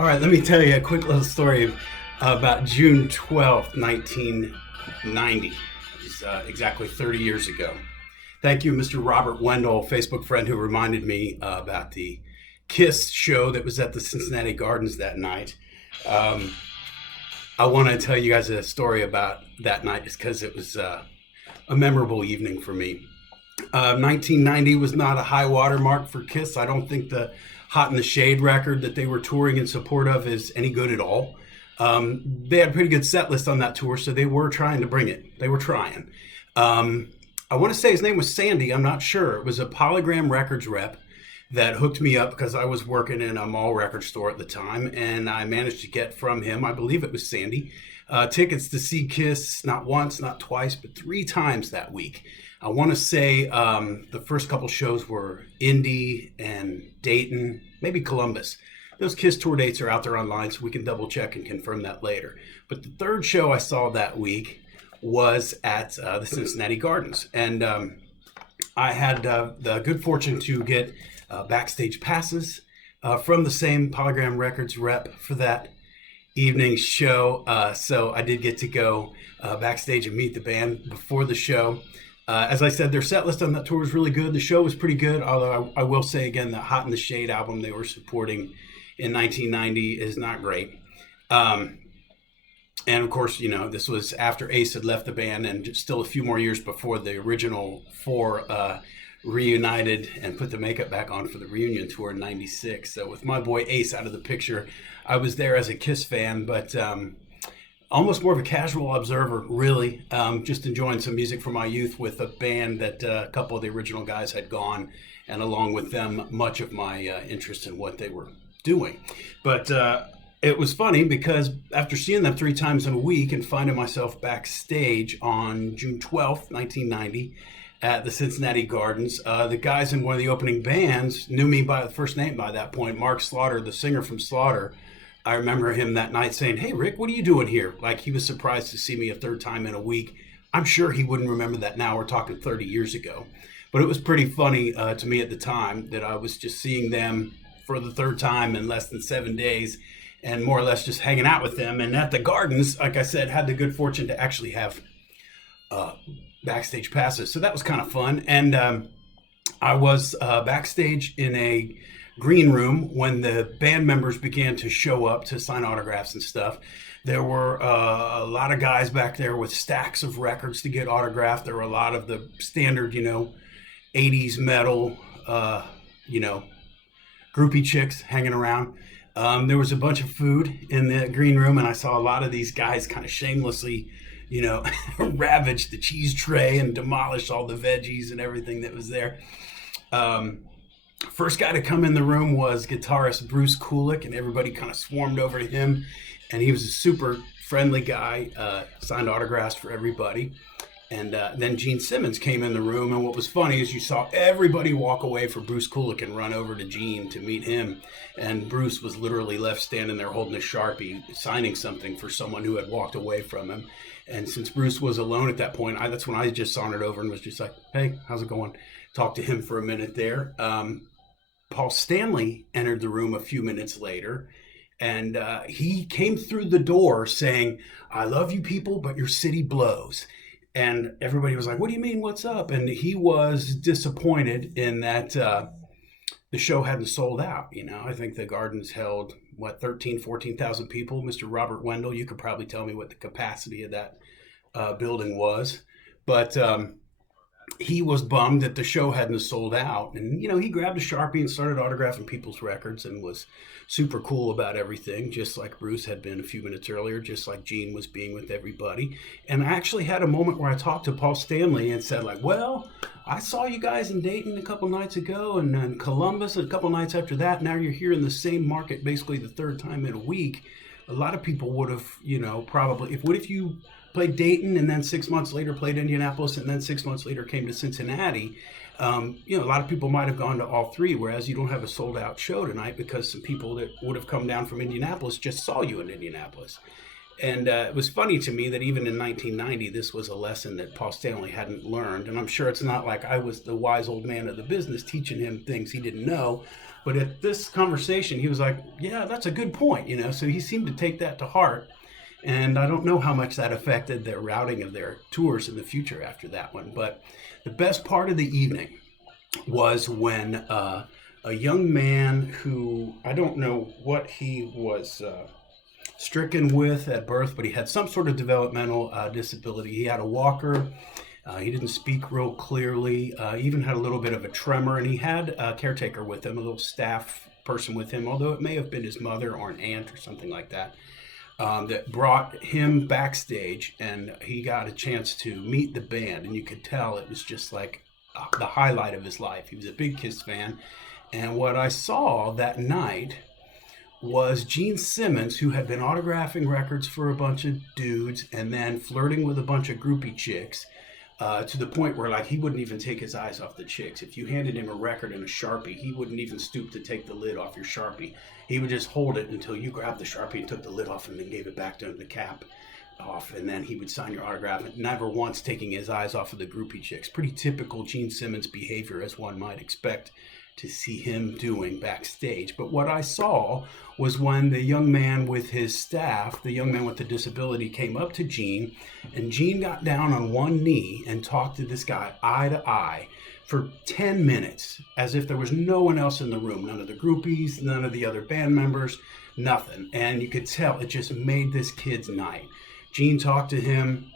All right, let me tell you a quick little story about June 12th, 1990. It's exactly 30 years ago. Thank you, Mr. Robert Wendell, Facebook friend who reminded me about the Kiss show that was at the Cincinnati Gardens that night. Um, I want to tell you guys a story about that night just because it was a memorable evening for me. 1990 was not a high water mark for Kiss. I don't think the Hot in the Shade record that they were touring in support of is any good at all. They had a pretty good set list on that tour, so they were trying to bring it. They were trying. I want to say his name was Sandy. I'm not sure. It was a Polygram Records rep that hooked me up because I was working in a mall record store at the time, and I managed to get from him, I believe it was Sandy, tickets to see Kiss not once, not twice, but three times that week. I want to say the first couple shows were Indy and Dayton, maybe Columbus. Those Kiss tour dates are out there online, so we can double check and confirm that later. But the third show I saw that week was at the Cincinnati Gardens. And I had the good fortune to get backstage passes from the same Polygram Records rep for that evening's show. So I did get to go backstage and meet the band before the show. As I said, their set list on that tour was really good. The show was pretty good, although I will say again, the Hot in the Shade album they were supporting in 1990 is not great. And of course, this was after Ace had left the band and still a few more years before the original four reunited and put the makeup back on for the reunion tour in 96. So with my boy Ace out of the picture, I was there as a Kiss fan, but almost more of a casual observer, really. Just enjoying some music from my youth with a band that a couple of the original guys had gone, and along with them, much of my interest in what they were doing. But it was funny because after seeing them three times in a week and finding myself backstage on June 12th, 1990, at the Cincinnati Gardens, the guys in one of the opening bands knew me by the first name by that point. Mark Slaughter, the singer from Slaughter. I remember him that night saying, "Hey, Rick, what are you doing here?" Like he was surprised to see me a third time in a week. I'm sure he wouldn't remember that now. We're talking 30 years ago. But it was pretty funny to me at the time that I was just seeing them for the third time in less than 7 days and more or less just hanging out with them. And at the Gardens, like I said, had the good fortune to actually have backstage passes. So that was kind of fun. And I was backstage in a green room when the band members began to show up to sign autographs and stuff. There were a lot of guys back there with stacks of records to get autographed. There were a lot of the standard, 80s metal, groupie chicks hanging around. There was a bunch of food in the green room, and I saw a lot of these guys kind of shamelessly, ravage the cheese tray and demolish all the veggies and everything that was there. First guy to come in the room was guitarist Bruce Kulick, and everybody kind of swarmed over to him. And he was a super friendly guy, signed autographs for everybody. And then Gene Simmons came in the room, and what was funny is you saw everybody walk away for Bruce Kulick and run over to Gene to meet him. And Bruce was literally left standing there holding a Sharpie, signing something for someone who had walked away from him. And since Bruce was alone at that point, that's when I just sauntered over and was just like, "Hey, how's it going?" Talked to him for a minute there. Paul Stanley entered the room a few minutes later, and he came through the door saying, "I love you people, but your city blows." And everybody was like, "What do you mean? What's up?" And he was disappointed in that the show hadn't sold out. I think the Gardens held, 14,000 people. Mr. Robert Wendell, you could probably tell me what the capacity of that building was. But he was bummed that the show hadn't sold out. And, he grabbed a Sharpie and started autographing people's records and was super cool about everything, just like Bruce had been a few minutes earlier, just like Gene was being with everybody. And I actually had a moment where I talked to Paul Stanley and said, "Well, I saw you guys in Dayton a couple nights ago and then Columbus a couple nights after that. Now you're here in the same market basically the third time in a week. A lot of people would have, probably, what if you played Dayton and then 6 months later played Indianapolis and then 6 months later came to Cincinnati. A lot of people might have gone to all three, whereas you don't have a sold out show tonight because some people that would have come down from Indianapolis just saw you in Indianapolis." And it was funny to me that even in 1990, this was a lesson that Paul Stanley hadn't learned. And I'm sure it's not like I was the wise old man of the business teaching him things he didn't know. But at this conversation, he was like, yeah, that's a good point, you know. So he seemed to take that to heart. And I don't know how much that affected their routing of their tours in the future after that one. But the best part of the evening was when a young man who, I don't know what he was stricken with at birth, but he had some sort of developmental disability. He had a walker. He didn't speak real clearly. Even had a little bit of a tremor, and he had a caretaker with him, a little staff person with him, although it may have been his mother or an aunt or something like that. That brought him backstage, and he got a chance to meet the band, and you could tell it was just like the highlight of his life. He was a big Kiss fan, and what I saw that night was Gene Simmons, who had been autographing records for a bunch of dudes and then flirting with a bunch of groupie chicks, to the point where like he wouldn't even take his eyes off the chicks. If you handed him a record and a Sharpie, he wouldn't even stoop to take the lid off your Sharpie. He would just hold it until you grabbed the Sharpie and took the lid off and then gave it back to him, the cap off, and then he would sign your autograph, and never once taking his eyes off of the groupie chicks. Pretty typical Gene Simmons behavior, as one might expect to see him doing backstage. But what I saw was when the young man with his staff, the young man with the disability, came up to Gene, and Gene got down on one knee and talked to this guy eye to eye for 10 minutes, as if there was no one else in the room, none of the groupies, none of the other band members, nothing. And you could tell it just made this kid's night. Gene talked to him,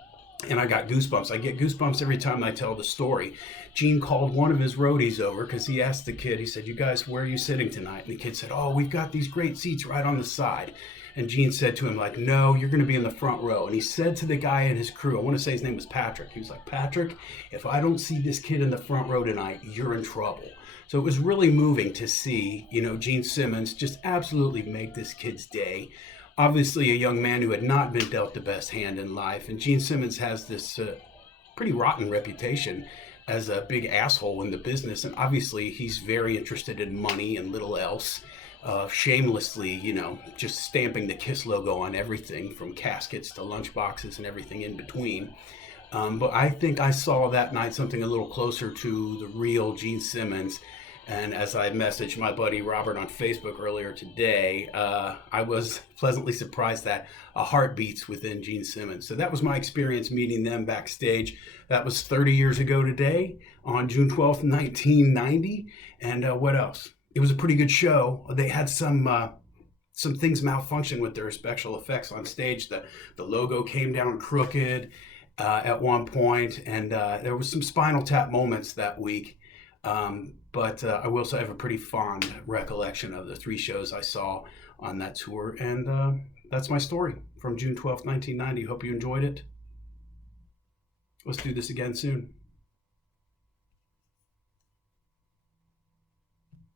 and I got goosebumps. I get goosebumps every time I tell the story. Gene called one of his roadies over because he asked the kid, he said, "You guys, where are you sitting tonight?" And the kid said, "Oh, we've got these great seats right on the side." And Gene said to him, like, "No, you're going to be in the front row." And he said to the guy in his crew, I want to say his name was Patrick. He was like, "Patrick, if I don't see this kid in the front row tonight, you're in trouble." So it was really moving to see, you know, Gene Simmons just absolutely make this kid's day. Obviously a young man who had not been dealt the best hand in life. And Gene Simmons has this pretty rotten reputation as a big asshole in the business. And obviously he's very interested in money and little else. Shamelessly, you know, just stamping the Kiss logo on everything from caskets to lunchboxes and everything in between. But I think I saw that night something a little closer to the real Gene Simmons. And as I messaged my buddy Robert on Facebook earlier today, I was pleasantly surprised that a heart beats within Gene Simmons. So that was my experience meeting them backstage. That was 30 years ago today on June 12th, 1990. And what else? It was a pretty good show. They had some things malfunction with their special effects on stage. The logo came down crooked at one point, and there was some Spinal Tap moments that week. But I will say I have a pretty fond recollection of the 3 shows I saw on that tour. And that's my story from June 12th, 1990. Hope you enjoyed it. Let's do this again soon.